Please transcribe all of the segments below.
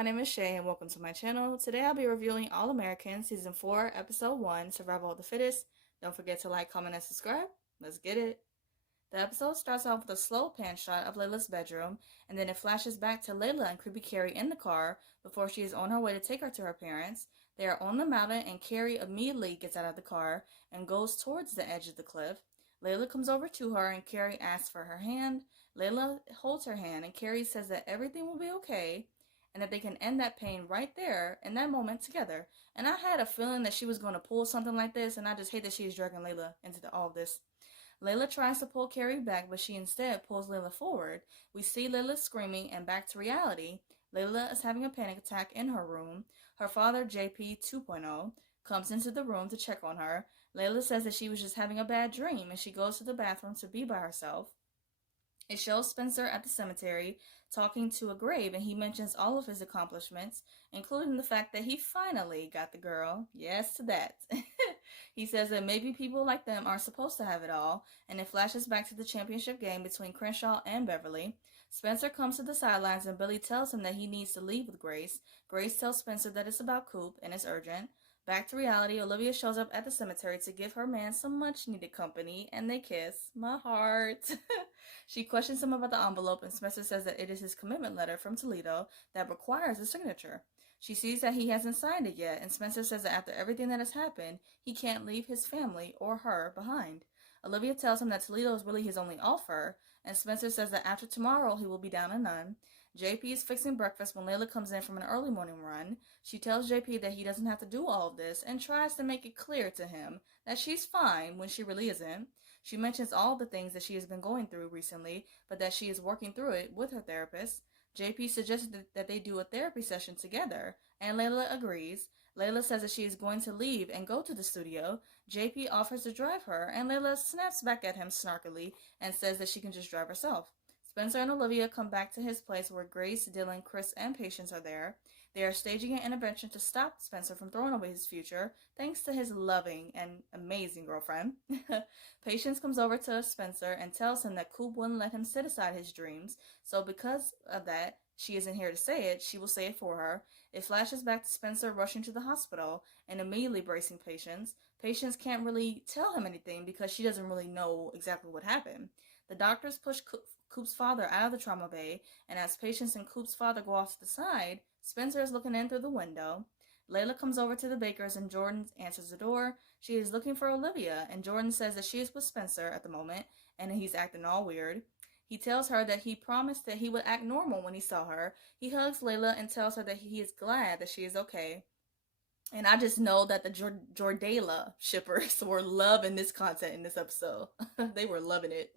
my name is Shay and welcome to my channel. Today I'll be reviewing All American Season 4, Episode 1, Survival of the Fittest. Don't forget to like, comment, and subscribe. Let's get it. The episode starts off with a slow pan shot of Layla's bedroom, and then it flashes back to Layla and creepy Carrie in the car before she is on her way to take her to her parents. They are on the mountain and Carrie immediately gets out of the car and goes towards the edge of the cliff. Layla comes over to her and Carrie asks for her hand. Layla holds her hand and Carrie says that everything will be okay and that they can end that pain right there in that moment together. And I had a feeling that she was going to pull something like this, and I just hate that she's dragging Layla into all of this. Layla tries to pull Carrie back, but she instead pulls Layla forward. We see Layla screaming, and back to reality. Layla is having a panic attack in her room. Her father, JP 2.0, comes into the room to check on her. Layla says that she was just having a bad dream, and she goes to the bathroom to be by herself. It shows Spencer at the cemetery talking to a grave, and he mentions all of his accomplishments, including the fact that he finally got the girl. Yes to that. He says that maybe people like them aren't supposed to have it all, and it flashes back to the championship game between Crenshaw and Beverly. Spencer comes to the sidelines, and Billy tells him that he needs to leave with Grace. Grace tells Spencer that it's about Coop, and it's urgent. Back to reality, Olivia shows up at the cemetery to give her man some much-needed company, and they kiss. My heart. She questions him about the envelope, and Spencer says that it is his commitment letter from Toledo that requires a signature. She sees that he hasn't signed it yet, and Spencer says that after everything that has happened, he can't leave his family or her behind. Olivia tells him that Toledo is really his only offer, and Spencer says that after tomorrow he will be down and none. JP is fixing breakfast when Layla comes in from an early morning run. She tells JP that he doesn't have to do all of this and tries to make it clear to him that she's fine when she really isn't. She mentions all the things that she has been going through recently, but that she is working through it with her therapist. JP suggests that they do a therapy session together, and Layla agrees. Layla says that she is going to leave and go to the studio. JP offers to drive her, and Layla snaps back at him snarkily and says that she can just drive herself. Spencer and Olivia come back to his place where Grace, Dylan, Chris, and Patience are there. They are staging an intervention to stop Spencer from throwing away his future, thanks to his loving and amazing girlfriend. Patience comes over to Spencer and tells him that Coop wouldn't let him set aside his dreams, so because of that, she isn't here to say it, she will say it for her. It flashes back to Spencer rushing to the hospital and immediately bracing Patience. Patience can't really tell him anything because she doesn't really know exactly what happened. The doctors push Coop's father out of the trauma bay, and as Patience and Coop's father go off to the side, Spencer is looking in through the window. Layla comes over to the Bakers and Jordan answers the door. She is looking for Olivia, and Jordan says that she is with Spencer at the moment, and he's acting all weird. He tells her that he promised that he would act normal when he saw her. He hugs Layla and tells her that he is glad that she is okay. And I just know that the Jordala shippers were loving this content in this episode. They were loving it.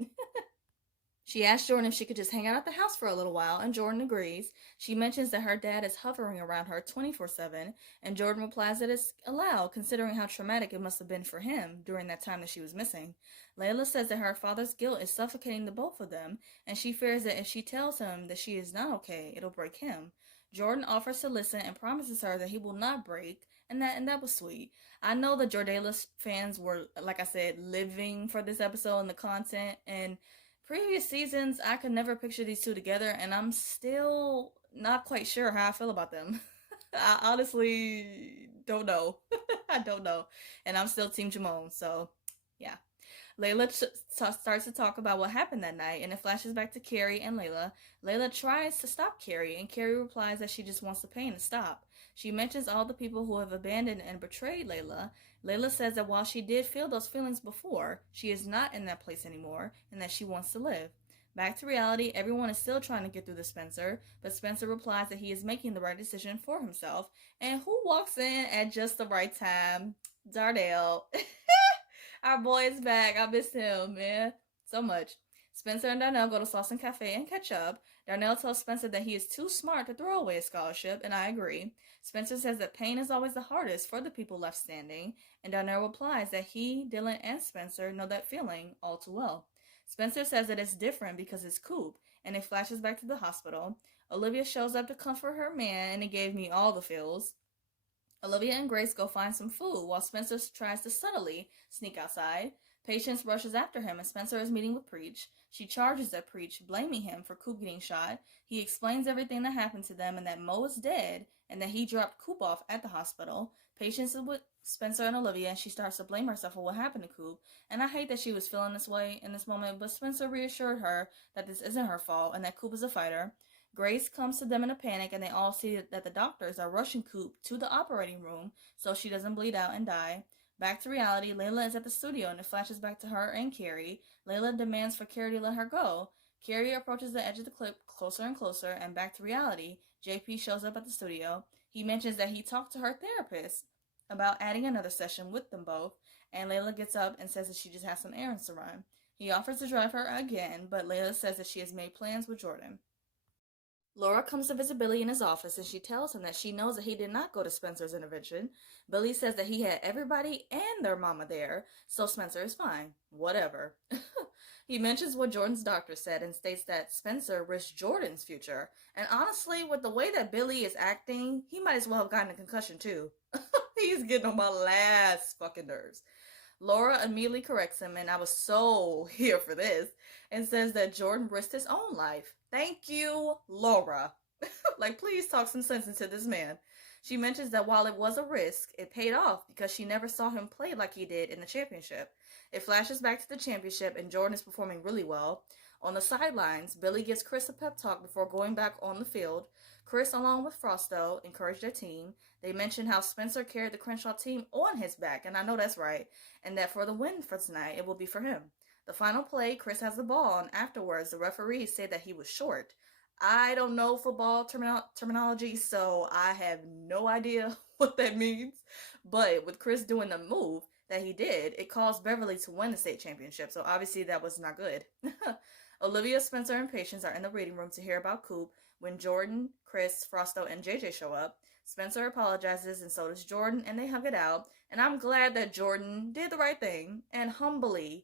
She asks Jordan if she could just hang out at the house for a little while, and Jordan agrees. She mentions that her dad is hovering around her 24/7, and Jordan replies that it's allowed, considering how traumatic it must have been for him during that time that she was missing. Layla says that her father's guilt is suffocating the both of them, and she fears that if she tells him that she is not okay, it'll break him. Jordan offers to listen and promises her that he will not break, and that was sweet. I know the Jordala fans were, like I said, living for this episode and the content, and previous seasons, I could never picture these two together, and I'm still not quite sure how I feel about them. I honestly don't know. I don't know. And I'm still Team Jamon, so yeah. Layla starts to talk about what happened that night, and it flashes back to Carrie and Layla. Layla tries to stop Carrie, and Carrie replies that she just wants the pain to stop. She mentions all the people who have abandoned and betrayed Layla. Layla says that while she did feel those feelings before, she is not in that place anymore, and that she wants to live. Back to reality, everyone is still trying to get through to Spencer, but Spencer replies that he is making the right decision for himself. And who walks in at just the right time? Darnell. Our boy is back. I miss him, man. So much. Spencer and Darnell go to Slauson Cafe and catch up. Darnell tells Spencer that he is too smart to throw away a scholarship, and I agree. Spencer says that pain is always the hardest for the people left standing, and Darnell replies that he, Dylan, and Spencer know that feeling all too well. Spencer says that it's different because it's Coop, and it flashes back to the hospital. Olivia shows up to comfort her man, and it gave me all the feels. Olivia and Grace go find some food while Spencer tries to subtly sneak outside. Patience rushes after him and Spencer is meeting with Preach. She charges at Preach, blaming him for Coop getting shot. He explains everything that happened to them and that Mo is dead and that he dropped Coop off at the hospital. Patience is with Spencer and Olivia and she starts to blame herself for what happened to Coop. And I hate that she was feeling this way in this moment, but Spencer reassured her that this isn't her fault and that Coop is a fighter. Grace comes to them in a panic and they all see that the doctors are rushing Coop to the operating room so she doesn't bleed out and die. Back to reality, Layla is at the studio and it flashes back to her and Carrie. Layla demands for Carrie to let her go. Carrie approaches the edge of the clip closer and closer, and back to reality, JP shows up at the studio. He mentions that he talked to her therapist about adding another session with them both, and Layla gets up and says that she just has some errands to run. He offers to drive her again, but Layla says that she has made plans with Jordan. Laura comes to visit Billy in his office and she tells him that she knows that he did not go to Spencer's intervention. Billy says that he had everybody and their mama there, so Spencer is fine. Whatever. He mentions what Jordan's doctor said and states that Spencer risked Jordan's future. And honestly, with the way that Billy is acting, he might as well have gotten a concussion too. He's getting on my last fucking nerves. Laura immediately corrects him, and I was so here for this, and says that Jordan risked his own life. Thank you, Laura. Like, please talk some sense into this man. She mentions that while it was a risk, it paid off because she never saw him play like he did in the championship. It flashes back to the championship, and Jordan is performing really well. On the sidelines, Billy gives Chris a pep talk before going back on the field. Chris, along with Frosto, encouraged their team. They mentioned how Spencer carried the Crenshaw team on his back, and I know that's right, and that for the win for tonight, it will be for him. The final play, Chris has the ball, and afterwards, the referees say that he was short. I don't know football terminology, so I have no idea what that means. But with Chris doing the move that he did, it caused Beverly to win the state championship, so obviously that was not good. Olivia, Spencer, and Patience are in the reading room to hear about Coop when Jordan, Chris, Frosto, and JJ show up. Spencer apologizes, and so does Jordan, and they hug it out. And I'm glad that Jordan did the right thing and humbly,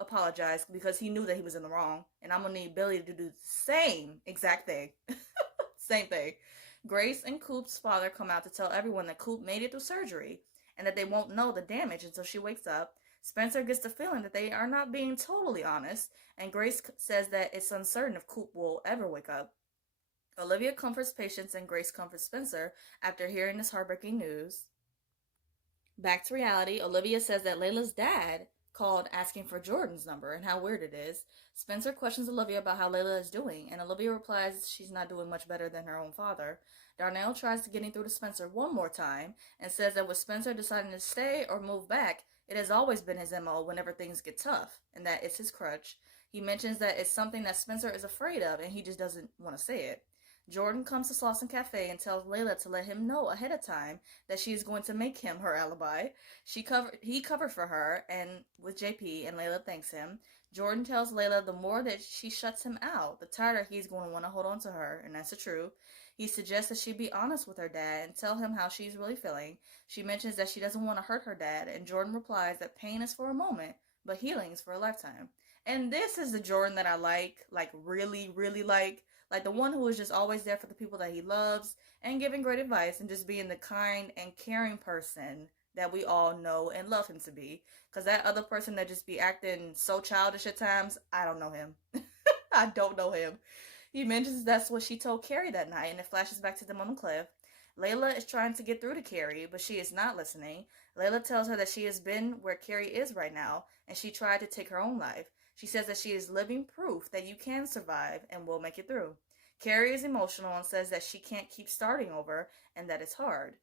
apologized because he knew that he was in the wrong. And I'm going to need Billy to do the same exact thing. Same thing. Grace and Coop's father come out to tell everyone that Coop made it through surgery and that they won't know the damage until she wakes up. Spencer gets the feeling that they are not being totally honest, and Grace says that it's uncertain if Coop will ever wake up. Olivia comforts Patience and Grace comforts Spencer after hearing this heartbreaking news. Back to reality, Olivia says that Layla's dad called asking for Jordan's number and how weird it is. Spencer questions Olivia about how Layla is doing, and Olivia replies she's not doing much better than her own father. Darnell tries to get through to Spencer one more time and says that with Spencer deciding to stay or move back, it has always been his MO whenever things get tough, and that it's his crutch. He mentions that it's something that Spencer is afraid of, and he just doesn't want to say it. Jordan comes to Slauson Cafe and tells Layla to let him know ahead of time that she is going to make him her alibi. He covered for her and with JP, and Layla thanks him. Jordan tells Layla the more that she shuts him out, the tighter he's going to want to hold on to her, and that's the truth. He suggests that she be honest with her dad and tell him how she's really feeling. She mentions that she doesn't want to hurt her dad, and Jordan replies that pain is for a moment, but healing is for a lifetime. And this is the Jordan that I like really, really like the one who is just always there for the people that he loves and giving great advice and just being the kind and caring person that we all know and love him to be. Because that other person that just be acting so childish at times, I don't know him. I don't know him. He mentions that's what she told Carrie that night, and it flashes back to them on the cliff. Layla is trying to get through to Carrie, but she is not listening. Layla tells her that she has been where Carrie is right now, and she tried to take her own life. She says that she is living proof that you can survive and will make it through. Carrie is emotional and says that she can't keep starting over and that it's hard.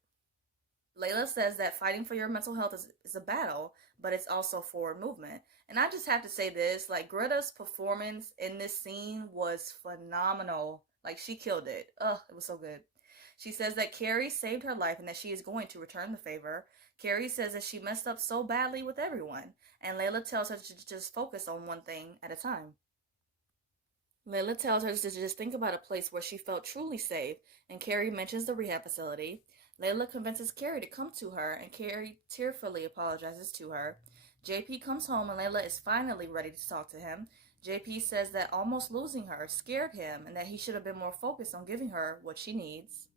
Layla says that fighting for your mental health is a battle, but it's also forward movement. And I just have to say this, Greta's performance in this scene was phenomenal. She killed it. It was so good. She says that Carrie saved her life and that she is going to return the favor. Carrie says that she messed up so badly with everyone, and Layla tells her to just focus on one thing at a time. Layla tells her to just think about a place where she felt truly safe, and Carrie mentions the rehab facility. Layla convinces Carrie to come to her, and Carrie tearfully apologizes to her. JP comes home, and Layla is finally ready to talk to him. JP says that almost losing her scared him, and that he should have been more focused on giving her what she needs.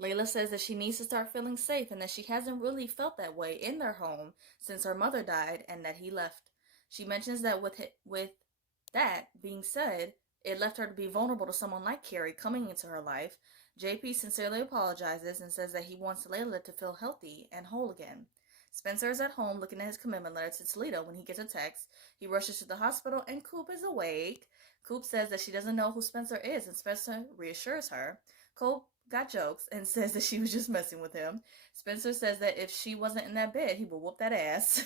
Layla says that she needs to start feeling safe and that she hasn't really felt that way in their home since her mother died and that he left. She mentions that with that being said, it left her to be vulnerable to someone like Carrie coming into her life. JP sincerely apologizes and says that he wants Layla to feel healthy and whole again. Spencer is at home looking at his commitment letter to Toledo when he gets a text. He rushes to the hospital and Coop is awake. Coop says that she doesn't know who Spencer is and Spencer reassures her. Coop got jokes and says that she was just messing with him. Spencer says that if she wasn't in that bed, he would whoop that ass.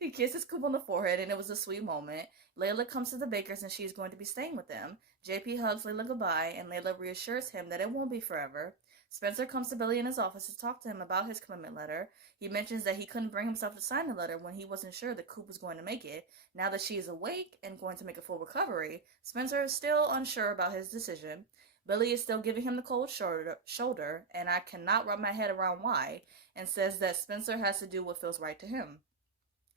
He kisses Coop on the forehead and it was a sweet moment. Layla comes to the Bakers and she is going to be staying with them. JP hugs Layla goodbye and Layla reassures him that it won't be forever. Spencer comes to Billy in his office to talk to him about his commitment letter. He mentions that he couldn't bring himself to sign the letter when he wasn't sure that Coop was going to make it. Now that she is awake and going to make a full recovery, Spencer is still unsure about his decision. Billy is still giving him the cold shoulder, and I cannot wrap my head around why, and says that Spencer has to do what feels right to him.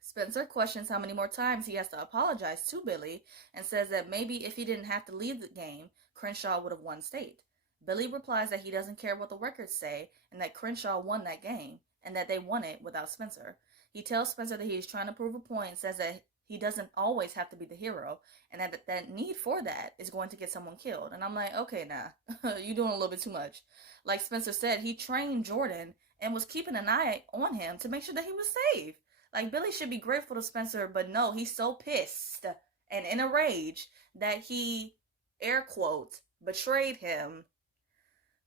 Spencer questions how many more times he has to apologize to Billy and says that maybe if he didn't have to leave the game, Crenshaw would have won state. Billy replies that he doesn't care what the records say and that Crenshaw won that game and that they won it without Spencer. He tells Spencer that he is trying to prove a point and says that he doesn't always have to be the hero and that need for that is going to get someone killed. And I'm like, okay, nah, you're doing a little bit too much. Like Spencer said, he trained Jordan and was keeping an eye on him to make sure that he was safe. Like, Billy should be grateful to Spencer, but no, he's so pissed and in a rage that he, air quotes, betrayed him.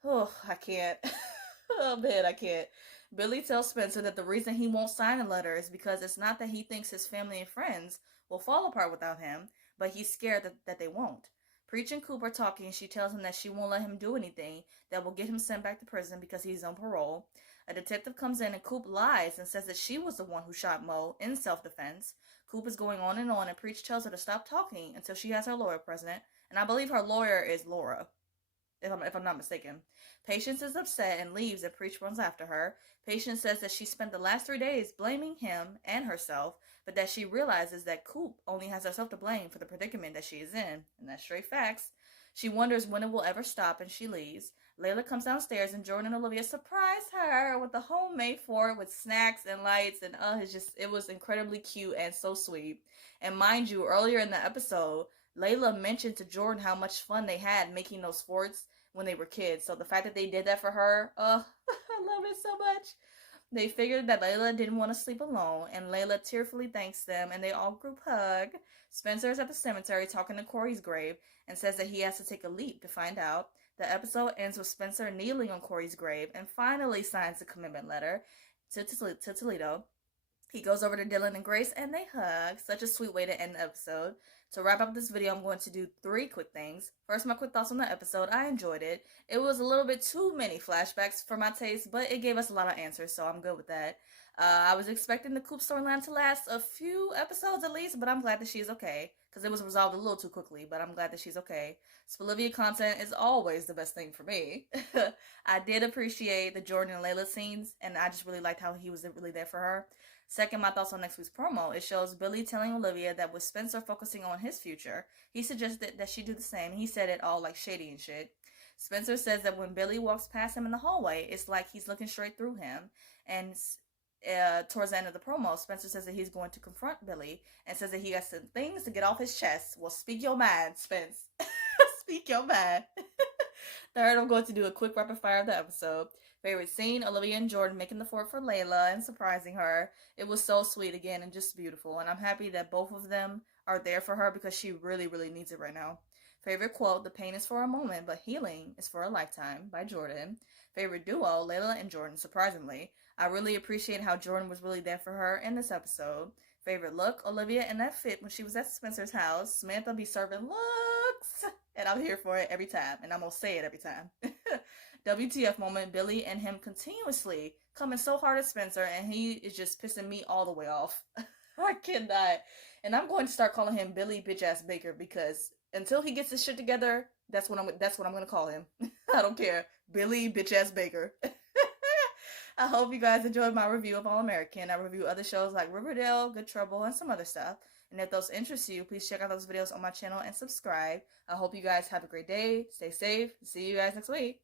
Oh, I can't. Oh, man, I can't. Billy tells Spencer that the reason he won't sign a letter is because it's not that he thinks his family and friends will fall apart without him, but he's scared that they won't. Preach and Coop are talking, and she tells him that she won't let him do anything that will get him sent back to prison because he's on parole. A detective comes in and Coop lies and says that she was the one who shot Mo in self-defense. Coop is going on, and Preach tells her to stop talking until she has her lawyer present, and I believe her lawyer is Laura, if I'm not mistaken. Patience is upset and leaves, and Preach runs after her. Patience says that she spent the last 3 days blaming him and herself, but that she realizes that Coop only has herself to blame for the predicament that she is in, and that's straight facts. She wonders when it will ever stop, and she leaves. Layla comes downstairs, and Jordan and Olivia surprise her with a homemade fort with snacks and lights, and it was incredibly cute and so sweet. And mind you, earlier in the episode, Layla mentioned to Jordan how much fun they had making those forts when they were kids. So the fact that they did that for her, I love it so much. They figured that Layla didn't want to sleep alone, and Layla tearfully thanks them, and they all group hug. Spencer is at the cemetery talking to Corey's grave and says that he has to take a leap to find out. The episode ends with Spencer kneeling on Corey's grave and finally signs a commitment letter to Toledo. He goes over to Dylan and Grace and they hug. Such a sweet way to end the episode. To wrap up this video, I'm going to do 3 quick things. First, my quick thoughts on the episode. I enjoyed it. It was a little bit too many flashbacks for my taste, but it gave us a lot of answers, so I'm good with that. I was expecting the Coop storyline to last a few episodes at least, but I'm glad that she's okay, because it was resolved a little too quickly, but I'm glad that she's okay. Spolivia content is always the best thing for me. I did appreciate the Jordan and Layla scenes, and I just really liked how he was really there for her. Second, my thoughts on next week's promo. It shows Billy telling Olivia that with Spencer focusing on his future, he suggested that she do the same. He said it all like shady and shit. Spencer says that when Billy walks past him in the hallway, it's like he's looking straight through him. And towards the end of the promo, Spencer says that he's going to confront Billy and says that he has some things to get off his chest. Well, speak your mind, Spence. Speak your mind. Third, I'm going to do a quick rapid fire of the episode. Favorite scene, Olivia and Jordan making the fort for Layla and surprising her. It was so sweet again and just beautiful. And I'm happy that both of them are there for her because she really, really needs it right now. Favorite quote, the pain is for a moment, but healing is for a lifetime, by Jordan. Favorite duo, Layla and Jordan, surprisingly. I really appreciate how Jordan was really there for her in this episode. Favorite look, Olivia in that fit when she was at Spencer's house. Samantha be serving looks, and I'm here for it every time, and I'm gonna say it every time. WTF moment, Billy and him continuously coming so hard at Spencer, and he is just pissing me all the way off. I cannot. And I'm going to start calling him Billy bitch ass Baker because until he gets his shit together, that's what I'm gonna call him. I don't care. Billy bitch ass Baker. I hope you guys enjoyed my review of All American. I review other shows like Riverdale, Good Trouble, and some other stuff. And if those interest you, please check out those videos on my channel and subscribe. I hope you guys have a great day. Stay safe. See you guys next week.